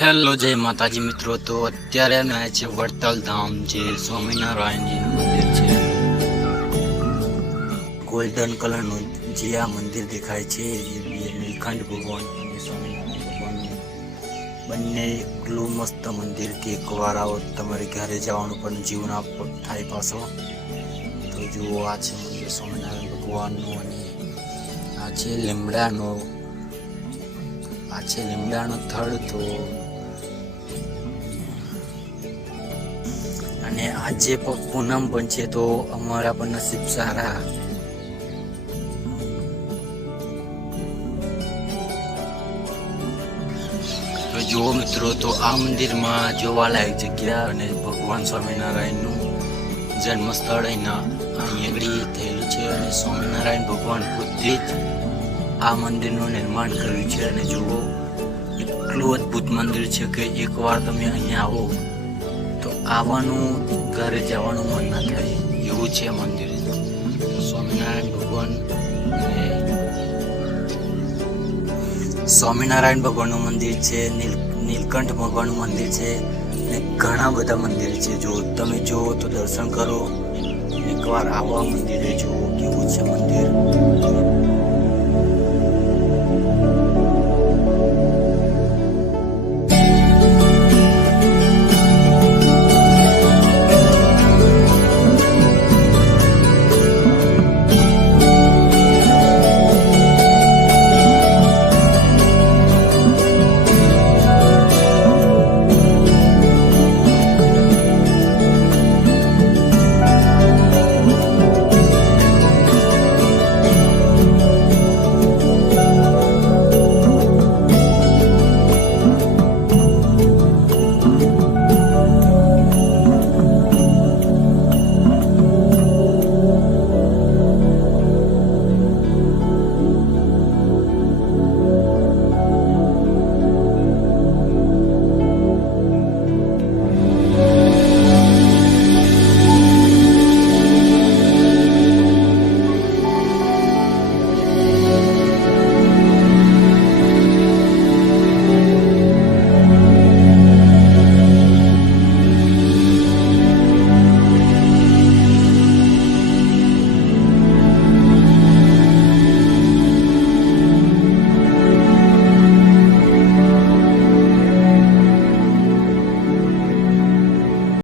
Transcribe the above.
Hello જય માતાજી મિત્રો, તો અત્યારે અમે આવ્યા છે વડતાલ ધામ, જે સ્વામિનારાયણજીનું મંદિર છે. ગોલ્ડન કલરનું જે આ મંદિર દેખાય છે એ નીલકંઠ ભગવાન અને સ્વામિનારાયણ ભગવાનનું બંને એટલું મસ્ત મંદિર કે એકવાર આવો તમારે ઘરે જવાનું પણ જીવ ના થાય પાછો. તો જુઓ, આ છે મંદિર સ્વામિનારાયણ ભગવાનનું અને આ છે લીમડાનો થડ. તો અને આજે પૂનમ પણ છે, તો અમારા પણ નસીબ સારા. તો જુઓ મિત્રો, તો આ મંદિરમાં જોવાલાયક જગ્યા અને ભગવાન સ્વામિનારાયણનું જન્મસ્થળ અહીં આગળ થયેલું છે. અને સ્વામિનારાયણ ભગવાન પોતે જ આ મંદિરનું નિર્માણ કર્યું છે. અને જુઓ, એટલું અદ્ભુત મંદિર છે કે એકવાર તમે અહીંયા આવો તો આવવાનું ઘરે જવાનું મન ના થાય એવું છે મંદિર. સ્વામિનારાયણ ભગવાનનું મંદિર છે, નીલકંઠ ભગવાનનું મંદિર છે અને ઘણા બધા મંદિર છે. જો તમે જુઓ તો દર્શન કરો, એકવાર આવો મંદિરે જુઓ કેવું છે મંદિર.